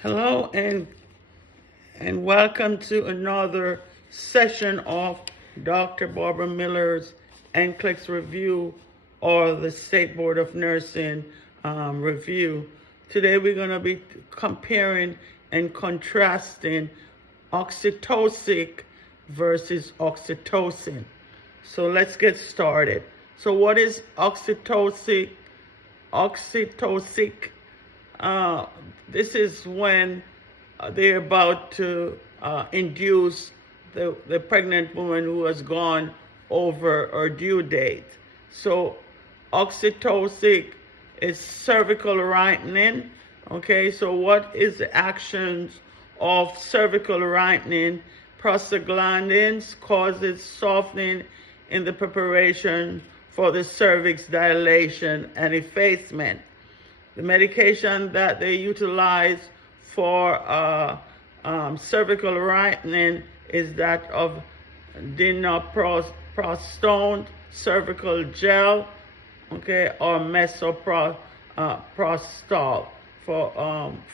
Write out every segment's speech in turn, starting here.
Hello and welcome to another session of Dr. Barbara Miller's NCLEX review or the State Board of Nursing review. Today we're going to be comparing and contrasting Oxytocic versus Oxytocin. So let's get started. So what is Oxytocic? Oxytocic. This is when they're about to induce the pregnant woman who has gone over her due date. So oxytocin is cervical lightening. Okay, so what is the actions of cervical lightening? Prostaglandins causes softening in the preparation for the cervix dilation and effacement. The medication that they utilize for cervical lightening is that of dinoprostone cervical gel, okay, or mesoprostol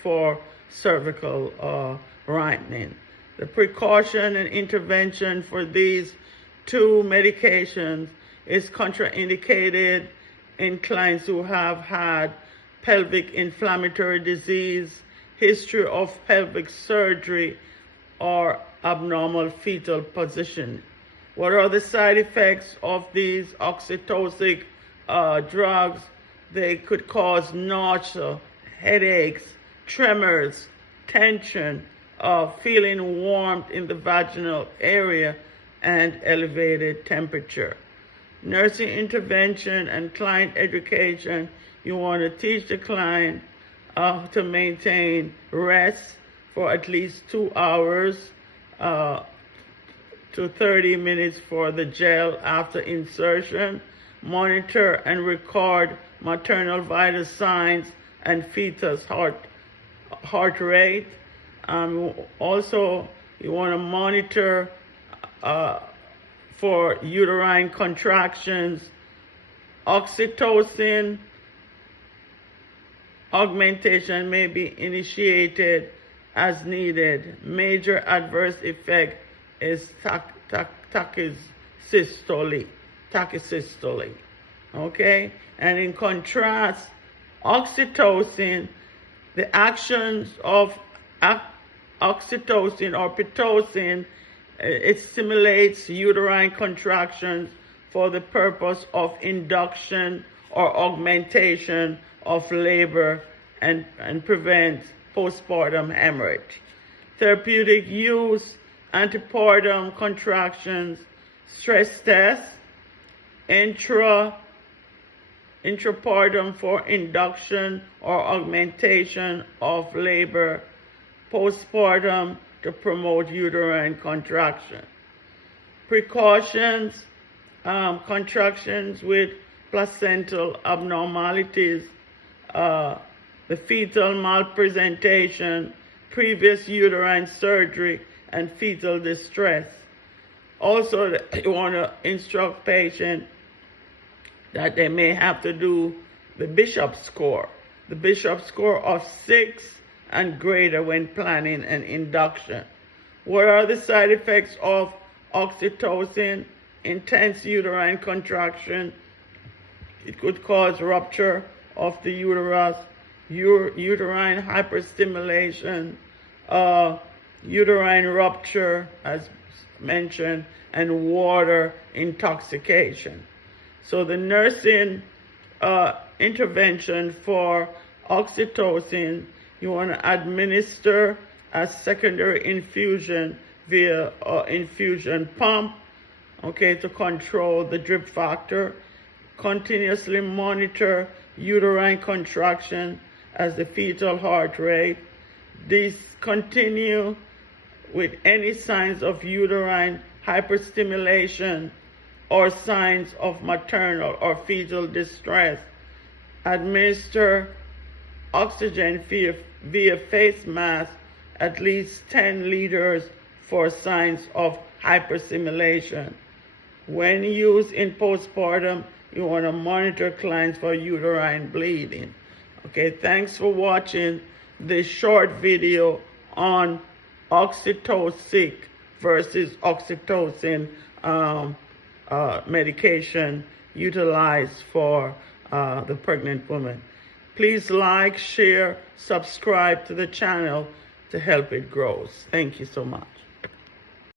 for cervical lightening. The precaution and intervention for these two medications is contraindicated in clients who have had pelvic inflammatory disease, history of pelvic surgery, or abnormal fetal position. What are the side effects of these oxytocic drugs? They could cause nausea, headaches, tremors, tension, feeling warmth in the vaginal area, and elevated temperature. Nursing intervention and client education. You want to teach the client to maintain rest for at least 2 hours to 30 minutes for the gel after insertion. Monitor and record maternal vital signs and fetus heart rate. Also, you want to monitor for uterine contractions. Oxytocin augmentation may be initiated as needed. Major adverse effect is tachysystoly. Okay? And in contrast, oxytocin, the actions of oxytocin or pitocin, it stimulates uterine contractions for the purpose of induction or augmentation of labor and prevents postpartum hemorrhage. Therapeutic use, antepartum contractions, stress test, intrapartum for induction or augmentation of labor, postpartum to promote uterine contraction. Precautions, contractions with placental abnormalities, the fetal malpresentation, previous uterine surgery, and fetal distress. Also, you want to instruct patients that they may have to do the Bishop score. The Bishop score of 6 and greater when planning an induction. What are the side effects of oxytocin? Intense uterine contraction. It could cause rupture of the uterus, uterine hyperstimulation, uterine rupture, as mentioned, and water intoxication. So the nursing intervention for oxytocin, you want to administer as secondary infusion via infusion pump, okay, to control the drip factor. Continuously monitor uterine contraction as the fetal heart rate. Discontinue with any signs of uterine hyperstimulation or signs of maternal or fetal distress. Administer oxygen via face mask, at least 10 liters for signs of hyperstimulation. When used in postpartum, you want to monitor clients for uterine bleeding. Okay, thanks for watching. this short video on Oxytocic versus Oxytocin medication utilized for the pregnant woman. Please like, share, subscribe to the channel to help it grow. Thank you so much.